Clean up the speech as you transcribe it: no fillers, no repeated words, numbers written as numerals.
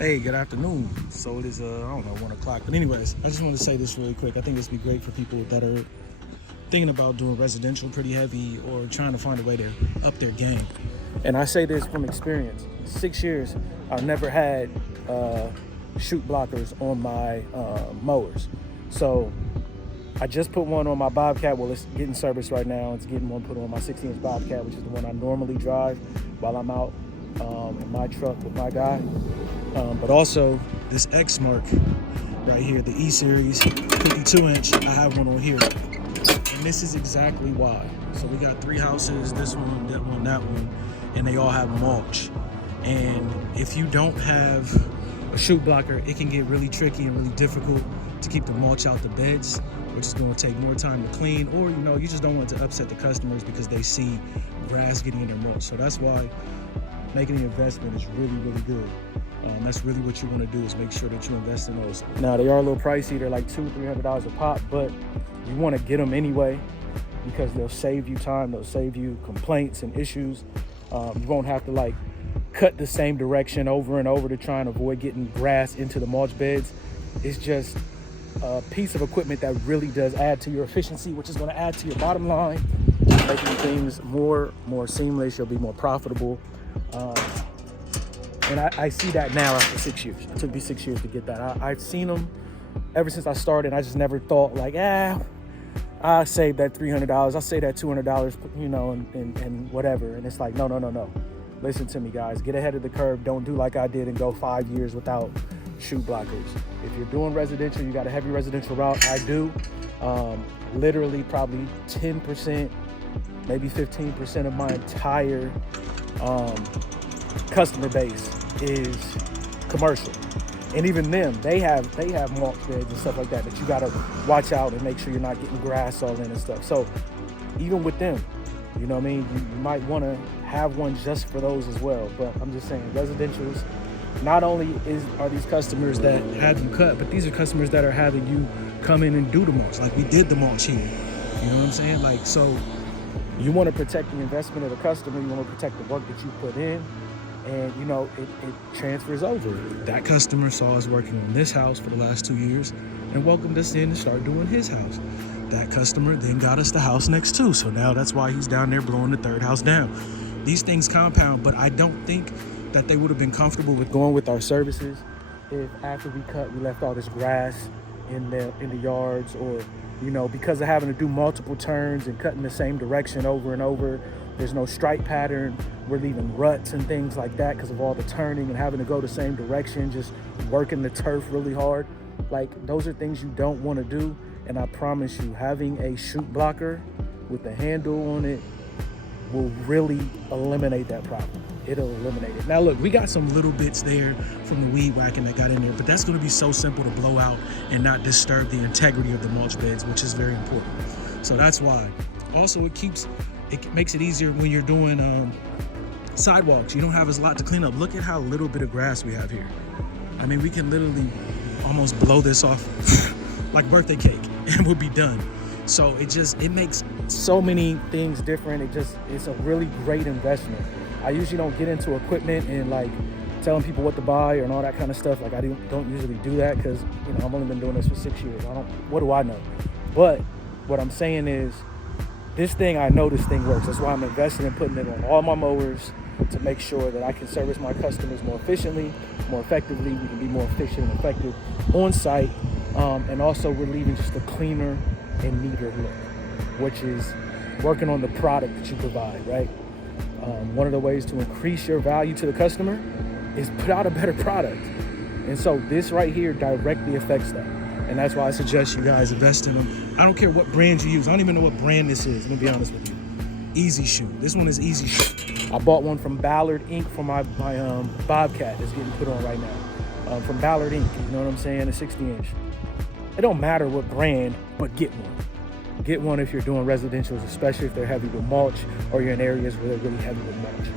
Hey, good afternoon. So it is, I don't know, 1 o'clock. But anyways, I just want to say this really quick. I think this would be great for people that are thinking about doing residential pretty heavy or trying to find a way to up their game. And I say this from experience. 6 years, I've never had chute blockers on my mowers. So I just put one on my Bobcat. Well, it's getting serviced right now. It's getting one put on my 60-inch Bobcat, which is the one I normally drive while I'm out in my truck with my guy. But also this X mark right here, the E series 52-inch, I have one on here. And this is exactly why. So we got 3 houses, this one, that one, that one, and they all have mulch. And if you don't have a chute blocker, it can get really tricky and really difficult to keep the mulch out the beds, which is going to take more time to clean, or you just don't want it to upset the customers because they see grass getting in their mulch. So that's why making an investment is really, really good. That's really what you want to do, is make sure that you invest in those. Now, they are a little pricey. They're like $200-300 a pop, but you want to get them anyway because they'll save you time. They'll save you complaints and issues. You won't have to cut the same direction over and over to try and avoid getting grass into the mulch beds. It's just a piece of equipment that really does add to your efficiency, which is going to add to your bottom line, making things more seamless. You'll be more profitable. And I see that now after 6 years. It took me 6 years to get that. I've seen them ever since I started. I just never thought I saved that $300. I'll save that $200, and whatever. And it's like, no. Listen to me, guys. Get ahead of the curve. Don't do like I did and go 5 years without chute blockers. If you're doing residential, you got a heavy residential route. I do. Literally probably 10%, maybe 15% of my entire customer base is commercial, and even them, they have mulch beds and stuff like that you got to watch out and make sure you're not getting grass all in and stuff. So even with them, you might want to have one just for those as well. But I'm just saying, residentials, not only are these customers that have you cut, but these are customers that are having you come in and do the mulch, like we did the mulch here. You know what I'm saying? So you want to protect the investment of the customer. You want to protect the work that you put in. And, it transfers over. That customer saw us working on this house for the last 2 years and welcomed us in to start doing his house. That customer then got us the house next to. So now that's why he's down there blowing the 3rd house down. These things compound, but I don't think that they would have been comfortable with going with our services if after we cut, we left all this grass in the yards, or, because of having to do multiple turns and cutting the same direction over and over. There's no stripe pattern. We're leaving ruts and things like that because of all the turning and having to go the same direction, just working the turf really hard. Those are things you don't want to do. And I promise you, having a chute blocker with the handle on it will really eliminate that problem. It'll eliminate it. Now, look, we got some little bits there from the weed whacking that got in there, but that's going to be so simple to blow out and not disturb the integrity of the mulch beds, which is very important. So that's why. Also, it makes it easier when you're doing sidewalks. You don't have as lot to clean up. Look at how little bit of grass we have here. I mean, we can literally almost blow this off like birthday cake and we'll be done. So it makes so many things different. It's a really great investment. I usually don't get into equipment and telling people what to buy and all that kind of stuff. I don't usually do that because I've only been doing this for 6 years. What do I know? But what I'm saying is, I know this thing works. That's why I'm investing in putting it on all my mowers to make sure that I can service my customers more efficiently, more effectively. We can be more efficient and effective on site. And also we're leaving just a cleaner and neater look, which is working on the product that you provide, right? One of the ways to increase your value to the customer is put out a better product. And so this right here directly affects that. And that's why I suggest you guys invest in them. I don't care what brand you use. I don't even know what brand this is. Let me be honest with you. Easy Chute. This one is Easy Chute. I bought one from Ballard Inc. for my Bobcat that's getting put on right now. From Ballard Inc. You know what I'm saying? A 60-inch. It don't matter what brand, but get one. Get one if you're doing residentials, especially if they're heavy with mulch or you're in areas where they're really heavy with mulch.